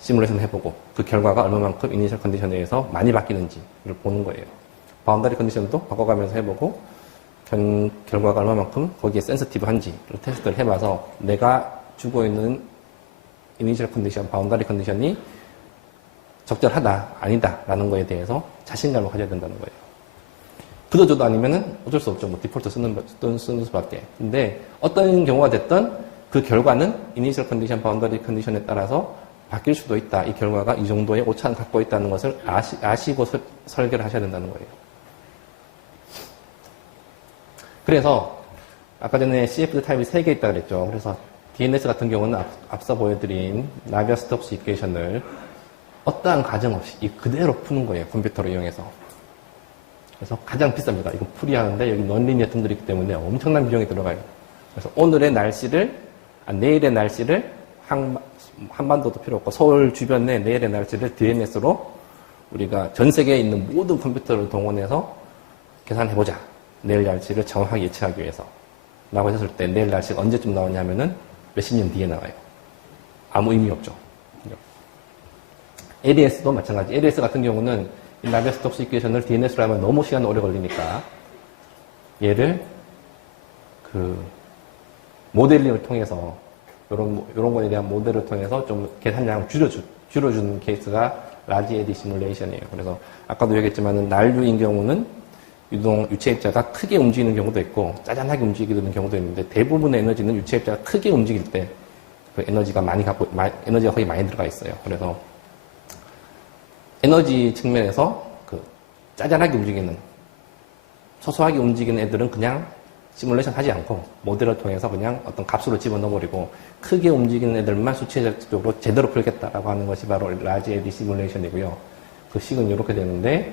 시뮬레이션 해보고 그 결과가 얼마만큼 이니셜 컨디션에 의해서 많이 바뀌는지를 보는 거예요. 바운더리 컨디션도 바꿔가면서 해보고 결과가 얼마만큼 거기에 센서티브한지를 테스트를 해봐서 내가 주고 있는 이니셜 컨디션, 바운더리 컨디션이 적절하다, 아니다 라는 거에 대해서 자신감을 가져야 된다는 거예요. 그도저도 아니면은 어쩔 수 없죠. 뭐 디폴트 쓰는 수밖에. 근데 어떤 경우가 됐든 그 결과는 이니셜 컨디션, 바운더리 컨디션에 따라서 바뀔 수도 있다. 이 결과가 이 정도의 오차를 갖고 있다는 것을 아시고 설계를 하셔야 된다는 거예요. 그래서 아까 전에 CFD 타입이 3개 있다고 그랬죠. 그래서 DNS 같은 경우는 앞서 보여드린 나비아-스톡스 이퀘이션을 어떠한 가정 없이 그대로 푸는 거예요. 컴퓨터로 이용해서. 그래서 가장 비쌉니다. 이거 풀이하는데 여기 넌리니어 텀들이 있기 때문에 엄청난 비용이 들어가요. 그래서 오늘의 날씨를, 내일의 날씨를 한반도도 필요 없고 서울 주변의 내일의 날씨를 DNS로 우리가 전 세계에 있는 모든 컴퓨터를 동원해서 계산해보자. 내일 날씨를 정확하게 예측하기 위해서. 라고 했을 때 내일 날씨가 언제쯤 나오냐면은 몇십 년 뒤에 나와요. 아무 의미 없죠. ADS도 마찬가지. ADS 같은 경우는 이 나비아-스톡스 이퀘이션을 DNS로 하면 너무 시간이 오래 걸리니까 얘를 모델링을 통해서 이런 거에 대한 모델을 통해서 좀 계산량을 줄여주는 케이스가 라지 에디 시뮬레이션이에요. 그래서 아까도 얘기했지만은 난류인 경우는 유체입자가 크게 움직이는 경우도 있고 짜잔하게 움직이는 경우도 있는데 대부분의 에너지는 유체입자가 크게 움직일 때 그 에너지가 에너지가 거의 많이 들어가 있어요. 그래서 에너지 측면에서 짜잔하게 움직이는, 소소하게 움직이는 애들은 그냥 시뮬레이션 하지 않고 모델을 통해서 그냥 어떤 값으로 집어넣어버리고 크게 움직이는 애들만 수치적으로 제대로 풀겠다라고 하는 것이 바로 라지 에디 시뮬레이션이고요. 그 식은 이렇게 되는데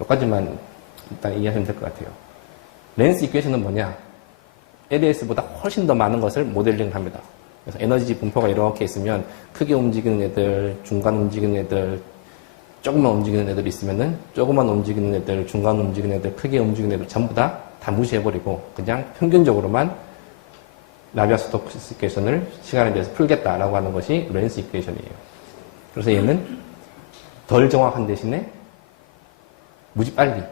여기까지만 일단 이해하시면 될 것 같아요. 렌스 이퀘이션은 뭐냐? LES보다 훨씬 더 많은 것을 모델링을 합니다. 그래서 에너지 분포가 이렇게 있으면 크게 움직이는 애들, 중간 움직이는 애들, 조금만 움직이는 애들이 있으면은 조금만 움직이는 애들, 중간 움직이는 애들, 크게 움직이는 애들 전부 다 무시해버리고 그냥 평균적으로만 나비아-스톡스 이퀘이션을 시간에 대해서 풀겠다라고 하는 것이 렌스 이퀘이션이에요. 그래서 얘는 덜 정확한 대신에 무지 빨리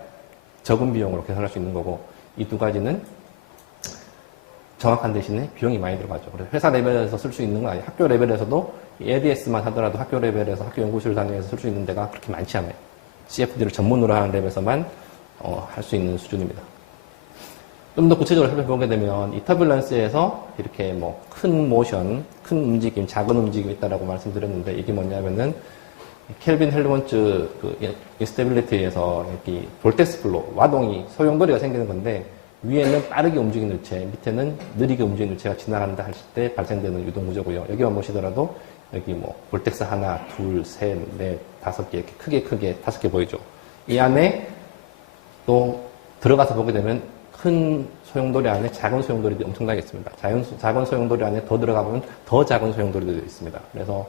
적은 비용으로 계산할 수 있는 거고 이 두 가지는 정확한 대신에 비용이 많이 들어가죠. 그래서 회사 레벨에서 쓸 수 있는 건 아니에요. 학교 레벨에서도 ADS만 하더라도 학교 레벨에서 학교 연구실 단위에서 쓸 수 있는 데가 그렇게 많지 않아요. CFD를 전문으로 하는 랩에서만 할 수 있는 수준입니다. 좀 더 구체적으로 살펴보게 되면 이 터뷸런스에서 이렇게 뭐 큰 모션, 큰 움직임, 작은 움직임이 있다라고 말씀드렸는데 이게 뭐냐면은 켈빈 헬먼츠 그 인스테빌리티에서 여기 볼텍스 플로 와동이 소용돌이가 생기는 건데 위에는 빠르게 움직이는 물체, 밑에는 느리게 움직이는 물체가 지나간다 할 때 발생되는 유동 구조고요. 여기만 보시더라도 여기 뭐 볼텍스 하나, 둘, 셋, 넷, 다섯 개 이렇게 크게 다섯 개 보이죠. 이 안에 또 들어가서 보게 되면 큰 소용돌이 안에 작은 소용돌이들이 엄청나게 있습니다. 작은 소용돌이 안에 더 들어가보면 더 작은 소용돌이들이 있습니다. 그래서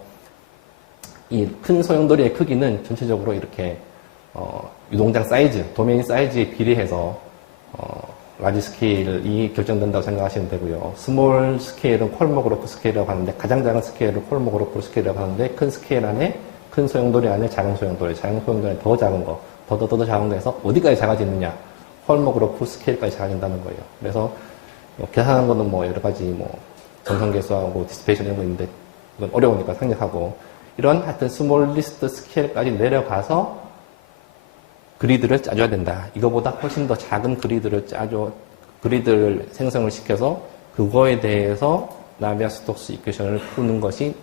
이 큰 소용돌이의 크기는 전체적으로 이렇게 유동장 사이즈, 도메인 사이즈에 비례해서 라지 스케일이 결정된다고 생각하시면 되고요. 스몰 스케일은 콜모그로프 스케일이라고 하는데 가장 작은 스케일을 콜모그로프 스케일이라고 하는데 큰 스케일 안에 큰 소용돌이 안에 작은 소용돌이, 작은 소용돌이 안에 더 작은 거, 더 작은 거에서 어디까지 작아지느냐? 콜모그로프 스케일까지 작아진다는 거예요. 그래서 계산하는 거는 뭐 여러 가지 뭐 전성계수하고 디스페이션 이런 거 있는데 이건 어려우니까 생략하고 이런 하여튼 스몰리스트 스케일까지 내려가서 그리드를 짜줘야 된다. 이거보다 훨씬 더 작은 그리드를 생성을 시켜서 그거에 대해서 나비아-스톡스 이퀘이션을 푸는 것이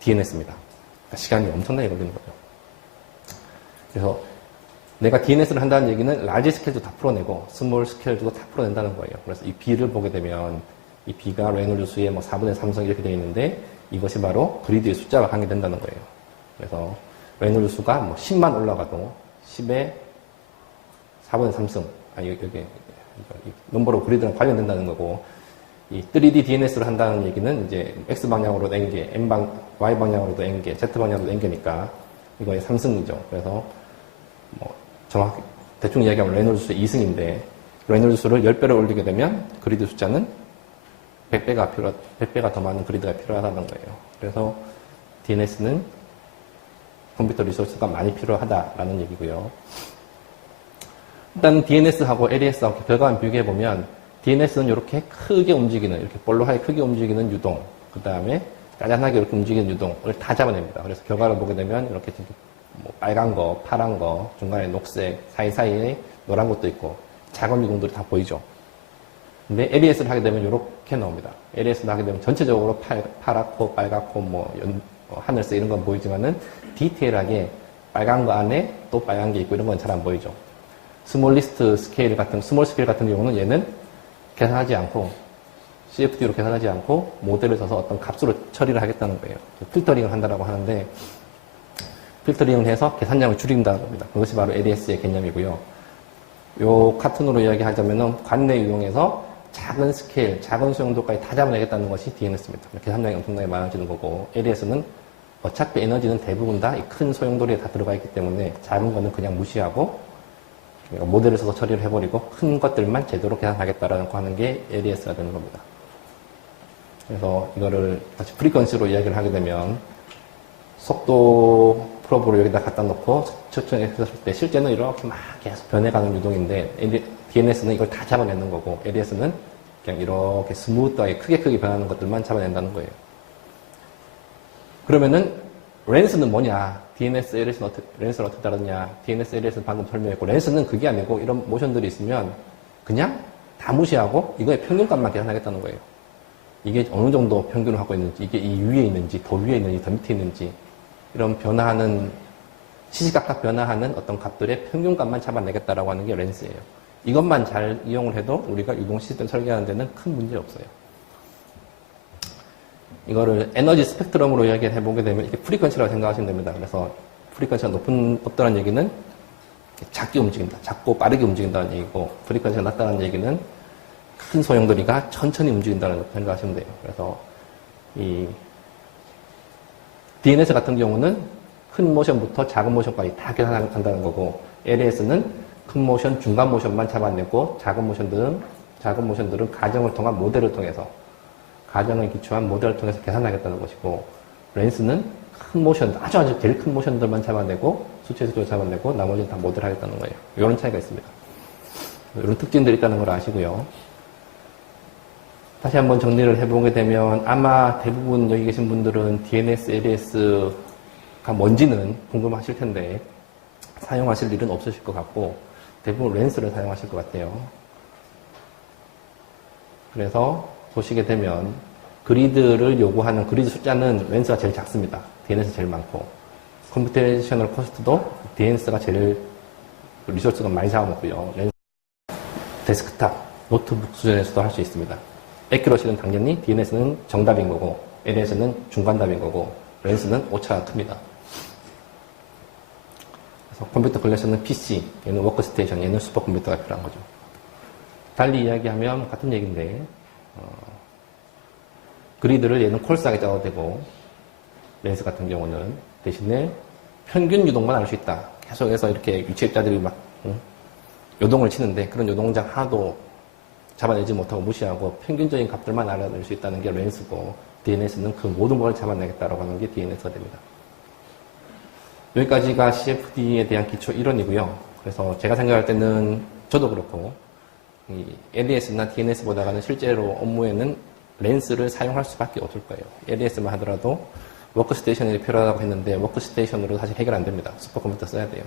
DNS입니다. 그러니까 시간이 엄청나게 걸리는 거죠. 그래서 내가 DNS를 한다는 얘기는 라지 스케일도 다 풀어내고 스몰 스케일도 다 풀어낸다는 거예요. 그래서 이 B를 보게 되면 이 B가 레놀드 수의 뭐 4분의 3승 이렇게 되어 있는데 이것이 바로 그리드의 숫자가 관계된다는 거예요. 그래서 레놀드 수가 뭐 10만 올라가도 10의 4분의 3승, 여기 넘버로 그리드랑 관련된다는 거고, 이 3D DNS를 한다는 얘기는 이제 X방향으로도 N개, Y방향으로도 N개, Z방향으로도 N개니까 이거의 3승이죠. 그래서 뭐 정확히 대충 이야기하면 레놀드 수의 2승인데 레놀드 수를 10배로 올리게 되면 그리드 숫자는 100배가 더 많은 그리드가 필요하다는 거예요. 그래서 DNS는 컴퓨터 리소스가 많이 필요하다라는 얘기고요. 일단 DNS하고 LES하고 결과만 비교해보면 DNS는 이렇게 크게 움직이는, 이렇게 볼로하게 크게 움직이는 유동, 그 다음에 짜잔하게 이렇게 움직이는 유동을 다 잡아냅니다. 그래서 결과를 보게 되면 이렇게 뭐 빨간 거, 파란 거, 중간에 녹색, 사이사이에 노란 것도 있고 작은 유동들이 다 보이죠. 근데 LES를 하게 되면 이렇게 나옵니다. LES를 하게 되면 전체적으로 파랗고 빨갛고 하늘색 이런 건 보이지만은 디테일하게 빨간 거 안에 또 빨간 게 있고 이런 건 잘 안 보이죠. 스몰 스케일 같은 경우는 얘는 계산하지 않고 CFD로 계산하지 않고 모델을 써서 어떤 값으로 처리를 하겠다는 거예요. 필터링을 한다라고 하는데 필터링을 해서 계산량을 줄인다는 겁니다. 그것이 바로 LES의 개념이고요. 요 카툰으로 이야기하자면은 관내 유동에서 작은 스케일, 작은 소용도까지 다 잡아내겠다는 것이 DNS입니다. 계산량이 엄청나게 많아지는 거고 LES는 어차피 에너지는 대부분 다 이 큰 소용돌이에 다 들어가 있기 때문에 작은 거는 그냥 무시하고 모델을 써서 처리를 해버리고 큰 것들만 제대로 계산하겠다라는 거 하는 게 LES가 되는 겁니다. 그래서 이거를 다시 프리퀀시로 이야기를 하게 되면 속도 프로브를 여기다 갖다 놓고 측정했을 때 실제는 이렇게 막 계속 변해가는 유동인데 DNS는 이걸 다 잡아내는 거고 LES는 그냥 이렇게 스무트하게 크게 변하는 것들만 잡아낸다는 거예요. 그러면은 렌스는 뭐냐? DNS, LES는 렌스를 어떻게 다르냐? DNS, LES는 방금 설명했고 렌스는 그게 아니고 이런 모션들이 있으면 그냥 다 무시하고 이거의 평균값만 계산하겠다는 거예요. 이게 어느 정도 평균을 하고 있는지, 이게 이 위에 있는지, 더 위에 있는지, 더 밑에 있는지 이런 변화하는 시시각각 변화하는 어떤 값들의 평균값만 잡아내겠다라고 하는 게 렌스예요. 이것만 잘 이용을 해도 우리가 유동 시스템 설계하는 데는 큰 문제 없어요. 이거를 에너지 스펙트럼으로 이야기를 해보게 되면 이게 프리퀀시라고 생각하시면 됩니다. 그래서 프리퀀시가 높다는 얘기는 작게 움직인다. 작고 빠르게 움직인다는 얘기고, 프리퀀시가 낮다는 얘기는 큰 소용돌이가 천천히 움직인다는 생각하시면 돼요. 그래서 이 DNS 같은 경우는 큰 모션부터 작은 모션까지 다 계산한다는 거고, LAS는 큰 모션, 중간 모션만 잡아내고, 작은 모션들은 가정을 통한 모델을 통해서, 가정에 기초한 모델을 통해서 계산하겠다는 것이고, 렌스는 큰 모션, 아주 제일 큰 모션들만 잡아내고, 수치에서 잡아내고, 나머지는 다 모델하겠다는 거예요. 이런 차이가 있습니다. 이런 특징들이 있다는 걸 아시고요. 다시 한번 정리를 해보게 되면, 아마 대부분 여기 계신 분들은 DNS, LAS가 뭔지는 궁금하실 텐데, 사용하실 일은 없으실 것 같고, 대부분 렌스를 사용하실 것 같아요. 그래서 보시게 되면, 그리드를 요구하는 그리드 숫자는 렌스가 제일 작습니다. DNS가 제일 많고, 컴퓨테이셔널 코스트도 DNS가 제일 리소스가 많이 잡아먹고요. 렌스, 데스크탑, 노트북 수준에서도 할 수 있습니다. 에큐러시는 당연히 DNS는 정답인 거고, LAS는 중간답인 거고, 렌스는 오차가 큽니다. 그래서 컴퓨터 클래스는 PC, 얘는 워크스테이션, 얘는 슈퍼컴퓨터가 필요한 거죠. 달리 이야기하면 같은 얘기인데, 그리드를 얘는 콜스하게 짜도 되고, 렌스 같은 경우는 대신에 평균 유동만 알 수 있다. 계속해서 이렇게 유치입자들이 막 요동을 치는데 그런 요동장 하나도 잡아내지 못하고 무시하고 평균적인 값들만 알아낼 수 있다는 게 렌스고, DNS는 그 모든 걸 잡아내겠다라고 하는 게 DNS가 됩니다. 여기까지가 CFD에 대한 기초 이론이고요. 그래서 제가 생각할 때는 저도 그렇고 이 LAS나 DNS보다는 실제로 업무에는 렌스를 사용할 수밖에 없을 거예요. LAS만 하더라도 워크스테이션이 필요하다고 했는데 워크스테이션으로 사실 해결 안 됩니다. 슈퍼컴퓨터 써야 돼요.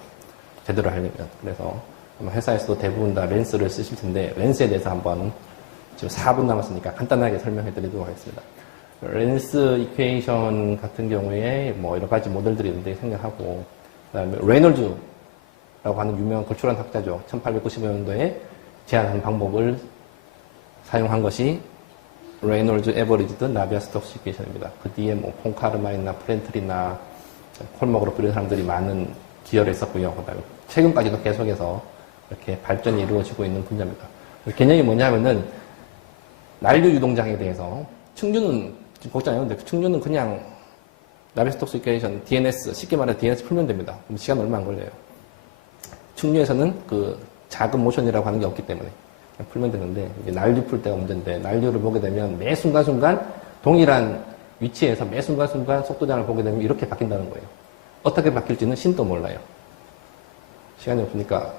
제대로 하려면. 그래서 아마 회사에서도 대부분 다 렌스를 쓰실 텐데 렌스에 대해서 한번 지금 4분 남았으니까 간단하게 설명해 드리도록 하겠습니다. 렌스 이퀘이션 같은 경우에 뭐 여러 가지 모델들이 있는데 생각하고, 그다음에 레놀즈라고 하는 유명한 걸출한 학자죠. 1895년도에 제안한 방법을 사용한 것이 레놀즈 에버리지드 나비아 스톡스 이퀘이션입니다. 그 뒤에 뭐 폰카르마이나 프렌틀이나 콜목으로 불리는 사람들이 많은 기여를 했었고요. 그다음에 최근까지도 계속해서 이렇게 발전이 이루어지고 있는 분야입니다. 개념이 뭐냐면은 난류 유동장에 대해서 충류는 지금 걱정 안 해도 돼. 충류는 그냥 나비스톡스 이퀘이션 DNS 쉽게 말해 DNS 풀면 됩니다. 그럼 시간 얼마 안 걸려요. 충류에서는 그 작은 모션이라고 하는 게 없기 때문에 그냥 풀면 되는데 이제 난류 풀 때가 문제인데 난류를 보게 되면 매 순간순간 동일한 위치에서 매 순간순간 속도장을 보게 되면 이렇게 바뀐다는 거예요. 어떻게 바뀔지는 신도 몰라요. 시간이 없으니까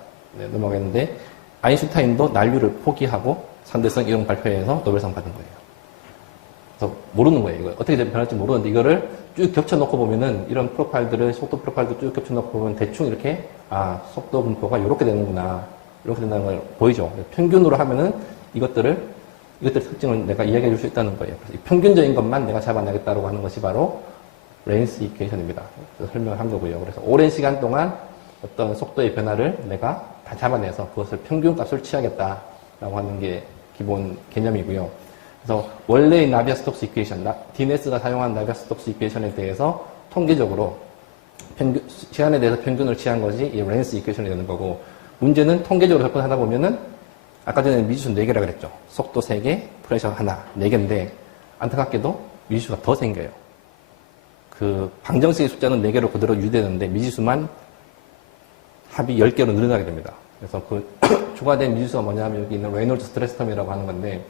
넘어가겠는데 아인슈타인도 난류를 포기하고 상대성 이론 발표회에서 노벨상 받은 거예요. 그래서 모르는 거예요. 이거 어떻게 변할지 모르는데 이거를 쭉 겹쳐놓고 보면은 이런 프로파일들을 속도 프로파일도 쭉 겹쳐놓고 보면 대충 이렇게 속도 분포가 이렇게 되는구나, 이렇게 된다는 걸 보이죠. 평균으로 하면은 이것들의 특징을 내가 이야기해 줄 수 있다는 거예요. 그래서 평균적인 것만 내가 잡아내겠다고 하는 것이 바로 렌스 이퀘이션입니다. 그래서 설명을 한 거고요. 그래서 오랜 시간 동안 어떤 속도의 변화를 내가 다 잡아내서 그것을 평균값을 취하겠다라고 하는 게 기본 개념이고요. 그래서 원래의 나비아 스톡스 이퀘이션, DNS가 사용한 나비아 스톡스 이퀘이션에 대해서 통계적으로 시간에 대해서 평균을 취한 것이 이 렌스 이퀘이션이 되는 거고, 문제는 통계적으로 접근하다 보면은 아까 전에 미지수 4개라 그랬죠. 속도 3개, 프레셔 하나, 4개인데 안타깝게도 미지수가 더 생겨요. 그 방정식의 숫자는 4개로 그대로 유지되는데 미지수만 합이 10개로 늘어나게 됩니다. 그래서 그 추가된 미지수가 뭐냐면 여기 있는 레놀즈 스트레스 텀이라고 하는 건데,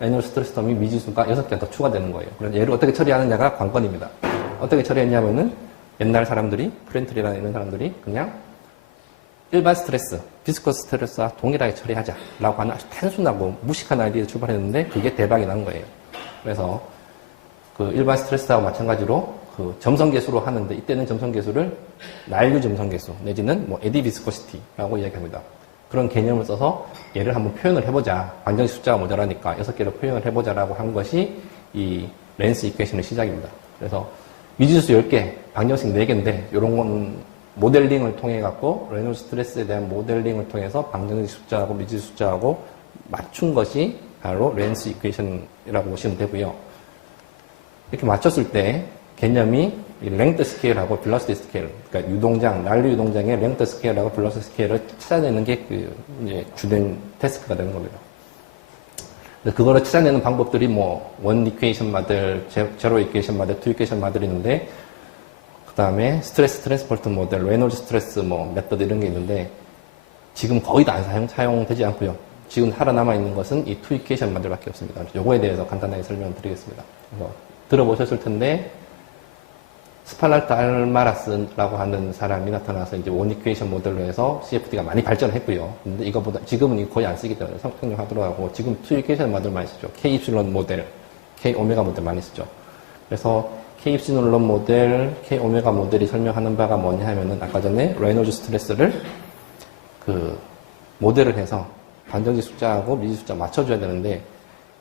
레놀즈 스트레스 텀이 미지수가 6개가 더 추가되는 거예요. 그래서 얘를 어떻게 처리하느냐가 관건입니다. 어떻게 처리했냐면은 옛날 사람들이, 프렌틀이라는 이런 사람들이 그냥 일반 스트레스, 비스커스 스트레스와 동일하게 처리하자라고 하는 아주 단순하고 무식한 아이디어에 출발했는데 그게 대박이 난 거예요. 그래서 그 일반 스트레스하고 마찬가지로 그 점성계수로 하는데, 이때는 점성계수를 난류 점성계수 내지는 뭐 에디 비스코시티라고 이야기합니다. 그런 개념을 써서 얘를 한번 표현을 해보자. 방정식 숫자가 모자라니까 6개로 표현을 해보자라고 한 것이 이 렌스 이퀘이션의 시작입니다. 그래서 미지수 10개, 방정식 4개인데 이런 건 모델링을 통해 갖고 레놀즈 스트레스에 대한 모델링을 통해서 방정식 숫자하고 미지수 숫자하고 맞춘 것이 바로 렌스 이퀘이션이라고 보시면 되고요. 이렇게 맞췄을 때 개념이 랭드 스케일하고 빌러시티 스케일, 그러니까 유동장, 난류 유동장의 랭드 스케일하고 빌러시티 스케일을 찾아내는 게 이제 주된 태스크가 되는 겁니다. 그거를 찾아내는 방법들이 원 이퀘이션 마들, 제로 이퀘이션 마들, 투 이퀘이션 마들이 있는데, 그 다음에 스트레스 트랜스포트 모델, 레놀즈 스트레스 메터드 이런 게 있는데, 지금 거의 다 사용되지 않고요. 지금 살아남아 있는 것은 이 투 이퀘이션 마들밖에 없습니다. 요거에 대해서 간단하게 설명을 드리겠습니다. 그래서 들어보셨을 텐데, 스팔랄트 알마라스라고 하는 사람이 나타나서 이제 원 이퀘이션 모델로 해서 CFD가 많이 발전했고요. 근데 이거보다 지금은 거의 안 쓰기 때문에 성평용하도록 하고 지금 투 이퀘이션 모델 많이 쓰죠. K 입실론 모델, K 오메가 모델 많이 쓰죠. 그래서 K 입실론 모델, K 오메가 모델이 설명하는 바가 뭐냐 하면은 아까 전에 레놀즈 스트레스를 모델을 해서 반정지 숫자하고 미지 숫자 맞춰줘야 되는데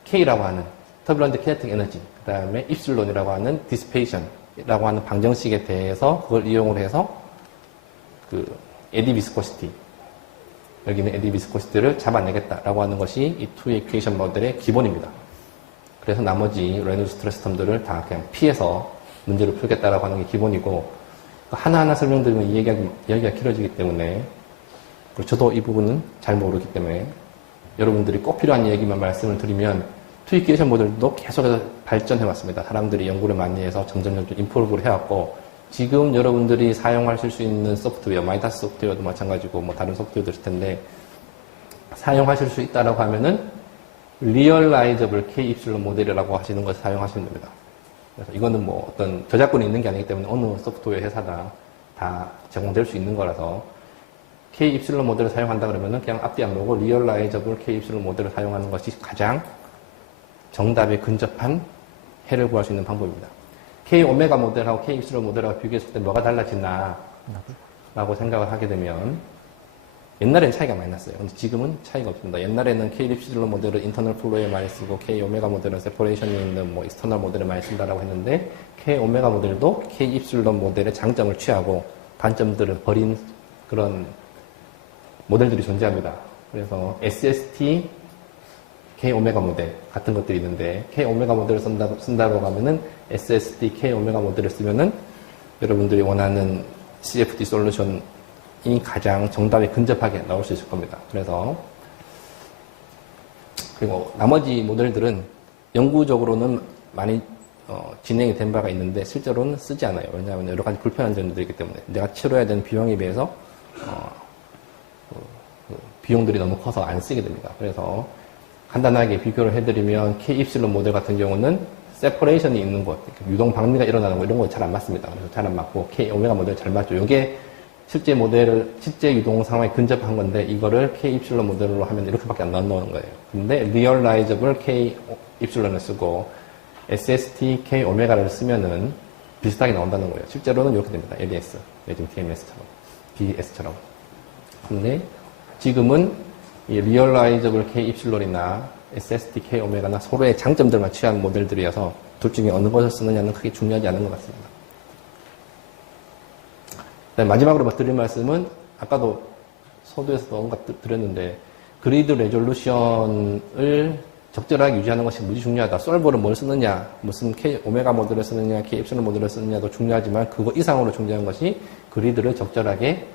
K라고 하는 터뷸런트 키네틱 에너지, 그 다음에 입실론이라고 하는 디스페이션 라고 하는 방정식에 대해서 그걸 이용을 해서 에디 비스코시티, 여기는 에디 비스코시티를 잡아내겠다라고 하는 것이 이 투 이퀘이션 모델의 기본입니다. 그래서 나머지 레놀즈 스트레스 텀들을 다 그냥 피해서 문제를 풀겠다라고 하는 게 기본이고, 하나하나 설명드리면 이 이야기가 길어지기 때문에, 그리고 저도 이 부분은 잘 모르기 때문에 여러분들이 꼭 필요한 얘기만 말씀을 드리면 투 이퀘이션 모델도 계속해서 발전해 왔습니다. 사람들이 연구를 많이 해서 점점 임프로브를 해왔고, 지금 여러분들이 사용하실 수 있는 소프트웨어, 마이다스 소프트웨어도 마찬가지고 다른 소프트웨어도 있을 텐데 사용하실 수 있다라고 하면은 리얼라이저블 K 입실론 모델이라고 하시는 것을 사용하시면 됩니다. 그래서 이거는 어떤 저작권이 있는 게 아니기 때문에 어느 소프트웨어 회사다 다 제공될 수 있는 거라서 K 입실론 모델을 사용한다 그러면은 그냥 앞뒤 안 보고 리얼라이저블 K 입실론 모델을 사용하는 것이 가장 정답에 근접한 해를 구할 수 있는 방법입니다. K 오메가 모델하고 K 입실론 모델하고 비교했을 때 뭐가 달라지나 라고 생각을 하게 되면 옛날에는 차이가 많이 났어요. 근데 지금은 차이가 없습니다. 옛날에는 K 입실론 모델을 인터널 플로우에 많이 쓰고 K 오메가 모델은 세퍼레이션이 있는 익스터널 모델을 많이 쓴다라고 했는데 K 오메가 모델도 K 입실론 모델의 장점을 취하고 단점들을 버린 그런 모델들이 존재합니다. 그래서 SST K 오메가 모델 같은 것들이 있는데 K 오메가 모델을 쓴다고 하면은 SST K 오메가 모델을 쓰면은 여러분들이 원하는 CFD 솔루션이 가장 정답에 근접하게 나올 수 있을 겁니다. 그래서 그리고 나머지 모델들은 영구적으로는 많이 진행이 된 바가 있는데 실제로는 쓰지 않아요. 왜냐하면 여러 가지 불편한 점들이 있기 때문에 내가 치러야 되는 비용에 비해서 비용들이 너무 커서 안 쓰게 됩니다. 그래서 간단하게 비교를 해드리면 K 입실론 모델 같은 경우는 세퍼레이션이 있는 곳, 유동 방류가 일어나는 거 이런 거 잘 안 맞습니다. 그래서 잘 안 맞고 K 오메가 모델 잘 맞죠. 이게 실제 유동 상황에 근접한 건데 이거를 K 입실론 모델로 하면 이렇게밖에 안 나오는 거예요. 근데 리얼라이저블 K 입실론을 쓰고 SST K 오메가를 쓰면은 비슷하게 나온다는 거예요. 실제로는 이렇게 됩니다. LES, 요즘 TMS처럼, BS처럼. 근데 지금은 이 리얼라이저블 K 입실론이나 SST K 오메가나 서로의 장점들만 취한 모델들이어서 둘 중에 어느 것을 쓰느냐는 크게 중요하지 않은 것 같습니다. 마지막으로 드릴 말씀은 아까도 서두에서도 언급 드렸는데 그리드 레졸루션을 적절하게 유지하는 것이 무지 중요하다. 솔버를 뭘 쓰느냐, 무슨 K 오메가 모델을 쓰느냐, K 입실론 모델을 쓰느냐도 중요하지만 그거 이상으로 중요한 것이 그리드를 적절하게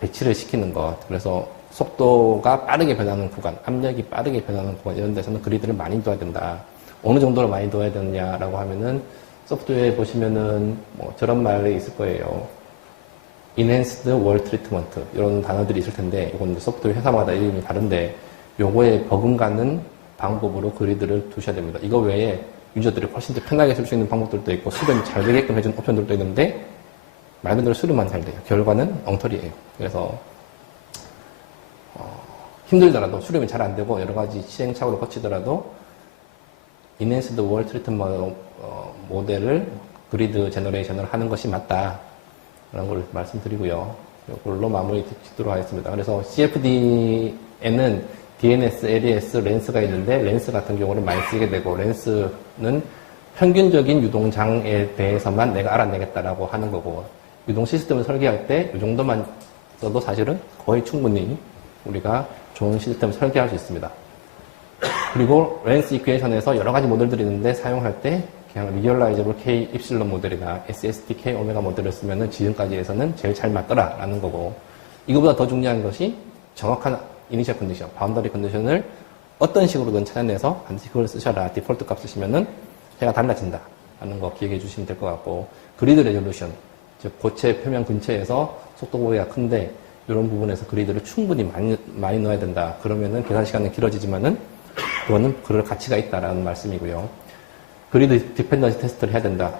배치를 시키는 것. 그래서 속도가 빠르게 변하는 구간, 압력이 빠르게 변하는 구간 이런 데서는 그리드를 많이 둬야 된다. 어느 정도로 많이 둬야 되느냐라고 하면은 소프트웨어에 보시면은 저런 말이 있을 거예요. Enhanced Wall Treatment 이런 단어들이 있을 텐데 이건 소프트웨어 회사마다 이름이 다른데 요거에 버금가는 방법으로 그리드를 두셔야 됩니다. 이거 외에 유저들이 훨씬 더 편하게 쓸 수 있는 방법들도 있고 수렴이 잘 되게끔 해준 옵션들도 있는데 말 그대로 수렴만 잘 돼요. 결과는 엉터리예요. 그래서 힘들더라도 수렴이 잘 안 되고 여러 가지 시행착오를 거치더라도 Enhanced Wall Treatment 모델을 그리드 제너레이션을 하는 것이 맞다. 라는 걸 말씀드리고요. 이걸로 마무리 짓도록 하겠습니다. 그래서 CFD에는 DNS, LES, 렌스가 있는데 렌스 같은 경우는 많이 쓰게 되고 렌스는 평균적인 유동장에 대해서만 내가 알아내겠다라고 하는 거고 유동 시스템을 설계할 때 이 정도만 써도 사실은 거의 충분히 우리가 좋은 시스템을 설계할 수 있습니다. 그리고 렌스 이퀘이션에서 여러 가지 모델들이 있는데 사용할 때 그냥 리얼라이저블 K 입실론 모델이나 SSD K 오메가 모델을 쓰면은 지금까지에서는 제일 잘 맞더라라는 거고, 이거보다 더 중요한 것이 정확한 이니셜 컨디션, 바운더리 컨디션을 어떤 식으로든 찾아내서 반드시 그걸 쓰셔라. 디폴트 값 쓰시면은 해가 달라진다 하는 거 기억해 주시면 될 것 같고, 그리드 레졸루션, 즉 고체 표면 근처에서 속도 고개가 큰데 이런 부분에서 그리드를 충분히 많이 넣어야 된다. 그러면은 계산 시간은 길어지지만은 그거는 그럴 가치가 있다라는 말씀이고요. 그리드 디펜던시 테스트를 해야 된다.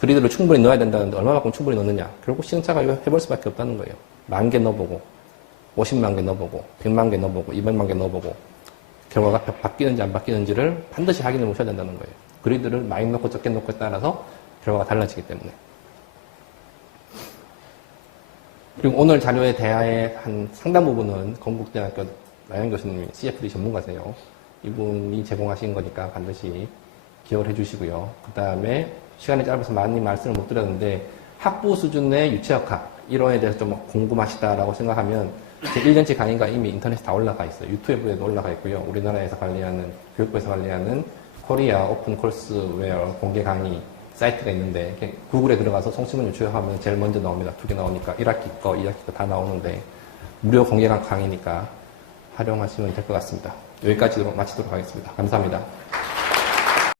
그리드를 충분히 넣어야 된다는데 얼마만큼 충분히 넣느냐. 결국 시행착오 해볼 수밖에 없다는 거예요. 10,000개 넣어보고 50만 개 넣어보고 100만 개 넣어보고 200만 개 넣어보고 결과가 바뀌는지 안 바뀌는지를 반드시 확인해 보셔야 된다는 거예요. 그리드를 많이 넣고 적게 넣고에 따라서 결과가 달라지기 때문에. 그리고 오늘 자료의 대화의 한 상당 부분은 건국대학교 나영 교수님이 CFD 전문가세요. 이분이 제공하신 거니까 반드시 기억을 해주시고요. 그 다음에 시간이 짧아서 많이 말씀을 못 드렸는데 학부 수준의 유체역학 이론에 대해서 좀 궁금하시다라고 생각하면 제 1년치 강의가 이미 인터넷에 다 올라가 있어요. 유튜브에도 올라가 있고요. 우리나라에서 관리하는, 교육부에서 관리하는 코리아 오픈 콜스웨어 공개 강의 사이트가 있는데 구글에 들어가서 송치문 유추하면 제일 먼저 나옵니다. 2개 나오니까 1학기 거, 2학기 거 다 나오는데 무료 공개 강의니까 활용하시면 될 것 같습니다. 여기까지 마치도록 하겠습니다. 감사합니다.